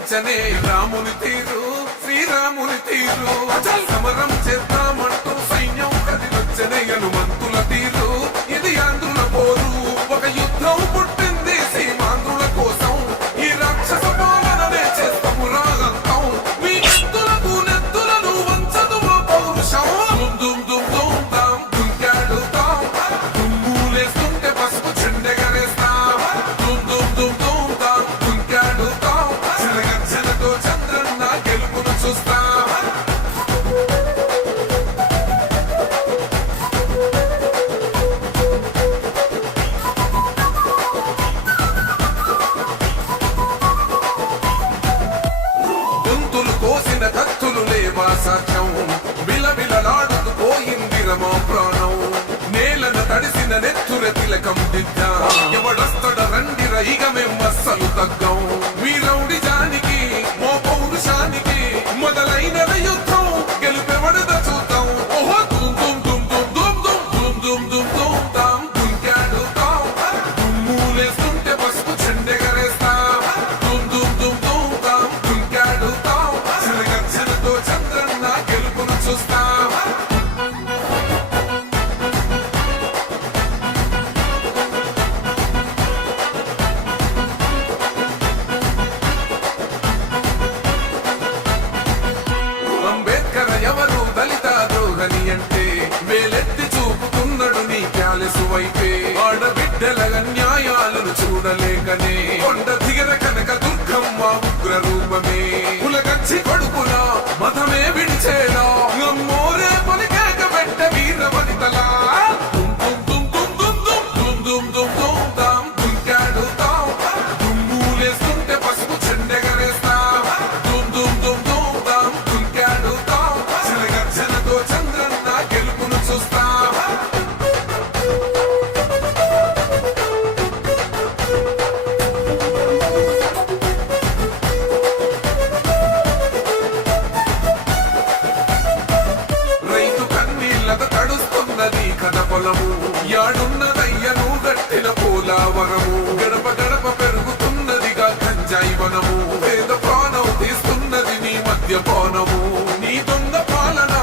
పూరించనే రాముని తీరు శ్రీరాముని తీరు సమరం చేద్దామంటూ సైన్యం కదిలొచ్చనే హనుమంతుల తీరు ఇది ఆంధ్రుల పోరు ఒక యుద్ధం పుట్టింది సీమాంధ్రుల కోసం ఈ రాక్షస పాలననే చేస్తాము రాగంతం మీ నెత్తులకు నెత్తులను వంచదు మా పౌరుషం దుమ్ దుమ్ దుమ్ తాం దుంకాడుతాం దుమ్ములేస్తుంటే పసుపు చెండెగరేస్తాం దుమ్ దుమ్ దుమ్ దుమ్ తాం దుంకాడుతాం చిరగర్జనతో చంద్రన్న గెలుపును చూస్తాం కోసిన కత్తులు లేవా సాధ్యం విలవిలలాడుతూ పోయింది రమా ప్రాణం నేలను తడిసిన నెత్తుర తిలకం దిద్దా ఎవడొస్తడ రండిర ఇక మేం అస్సలు తగ్గం మీ రౌడి జానికి మో పౌరుషానికి మొదలైన యుద్ధం గెలుపెవడద చూద్దాం ఓహో దుమ్ దుమ్ దుమ్ దుమ్ దుమ్ దుమ్ దుమ్ దుమ్ దుమ్ తాం దుంకాడుతాం దుమ్ములేస్తుంటే పసుపు చెండెగరేస్తాం దుమ్ దుమ్ దుమ్ దుమ్ తాం దుంకాడుతాం చిరగర్జనతో చంద్రన్న గెలుపును చూస్తాం అంబేద్కర్ ఎవరు దళిత ద్రోహని అంటే వేలెత్తి చూపుతున్నాడు నీ ప్యాలెసు వైపే ఆడబిడ్డల న్యాయాలను చూడలేకనే కొండ దిగర కనక దుర్గమ్మ ఉగ్ర రూపమే కులగచ్చి కొడుకులా మతమే విడిచేలా నమ్మోరే పలికేక పెట్ట వీర వనితలా దుమ్ దుమ్ దుమ్ దుమ్ దుమ్ దుమ్ దుమ్ దుమ్ దుమ్ తాం దుంకాడుతాం దుమ్ములేస్తుంటే పసుపు చెండెగరేస్తాం దుమ్ దుమ్ దుమ్ దుమ్ తాం దుంకాడుతాం చిరగర్జనతో చంద్రన్న గెలుపును చూస్తాం రైతు కన్నీళ్లతో తడుస్తున్నది కథ పొలము యాడున్నదయ్యను గట్టిన పోలావరము గడప గడప పెరుగుతున్నదిగా గంజాయి వనము పేద ప్రాణం తీస్తున్నది నీ మద్యపానము నీ దొంగ పాలన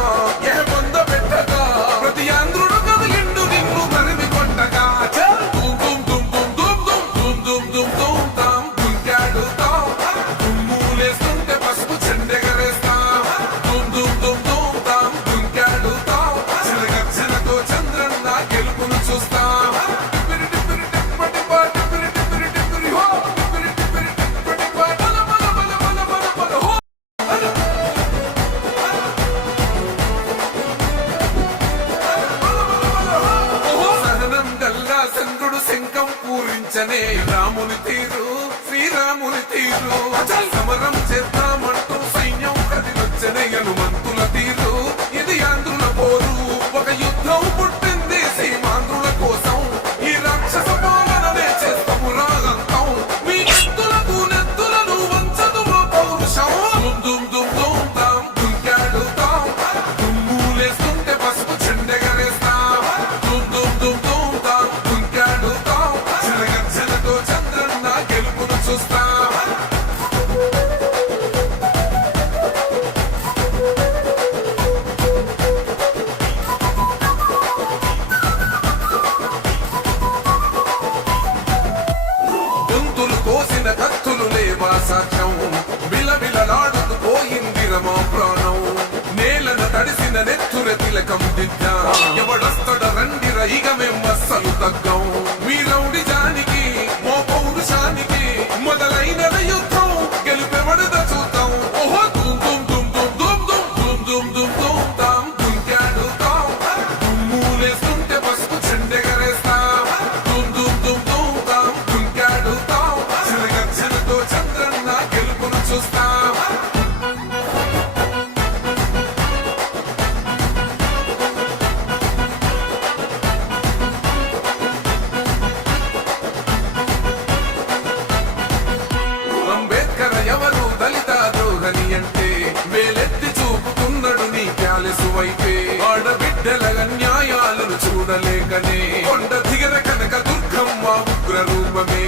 ఏ బొంద పెట్టగా ప్రతి ఆంధ్రుడు కదిలిండు నిన్ను తరిమి కొట్టగా దుమ్ దుమ్ దుమ్ దుమ్ దుమ్ దుమ్ దుమ్ దుమ్ దుమ్ తాం దుంకాడుతాం దుమ్ములేస్తుంటే పసుపు చెండెగరేస్తాం దుమ్ దుమ్ దుమ్ దుమ్ తాం దుంకాడుతాం చిరగర్జనతో చంద్రన్న గెలుపును చూస్తాం సహనం గల్లా చంద్రుడు శంఖం పూరించనే రాముని తీరు శ్రీరాముని తీరు సమరం చేద్దామంటూ సైన్యం కదిలొచ్చనే హనుమంతుల తీరు ఇది ఆంధ్రుల పోరు ఒక యుద్ధం పుట్టింది సీమాంధ్రుల కోసం ఈ రాక్షస పాలననే చేస్తాము రాగంతం మీ నెత్తులకు నెత్తులను వంచదు మా పౌరుషం దుమ్ దుమ్ దుమ్ తాం దుంకాడుతాం దుమ్ములేస్తుంటే పసుపు చెండెగరేస్తాం దుమ్ దుమ్ దుమ్ దుమ్ తాం దుంకాడుతాం చిరగర్జనతో చంద్రన్న గెలుపును చూస్తాం గొంతులు కోసిన కత్తులు లేవా సాధ్యం విలవిలలాడుతూ పోయింది రమా ప్రాణం నేలను తడిసిన నెత్తుర తిలకం దిద్దా ఎవడొస్తడ రండిర ఇక మేం అస్సలు తగ్గం మీ రౌడి జానికి మో పౌరుషానికి మొదలైన యుద్ధం గెలుపెవడద చూద్దాం ఓహో దుమ్ దుమ్ దుమ్ దుమ్ దుమ్ దుమ్ దుమ్ దుమ్ దుమ్ తాం దుంకాడుతాం దుమ్ములేస్తుంటే పసుపు చెండెగరేస్తాం దుమ్ దుమ్ దుమ్ దుమ్ తాం దుంకాడుతాం చిరగర్జనతో చంద్రన్న గెలుపును చూస్తాం అంబేద్కర్ ఎవరు దళిత ద్రోహని అంటే వేలెత్తి చూపుతున్నాడు నీ ప్యాలెసు వైపే ఆడబిడ్డల న్యాయాలను చూడలేకనే కొండ దిగర కనక దుర్గమ్మ ఉగ్ర రూపమే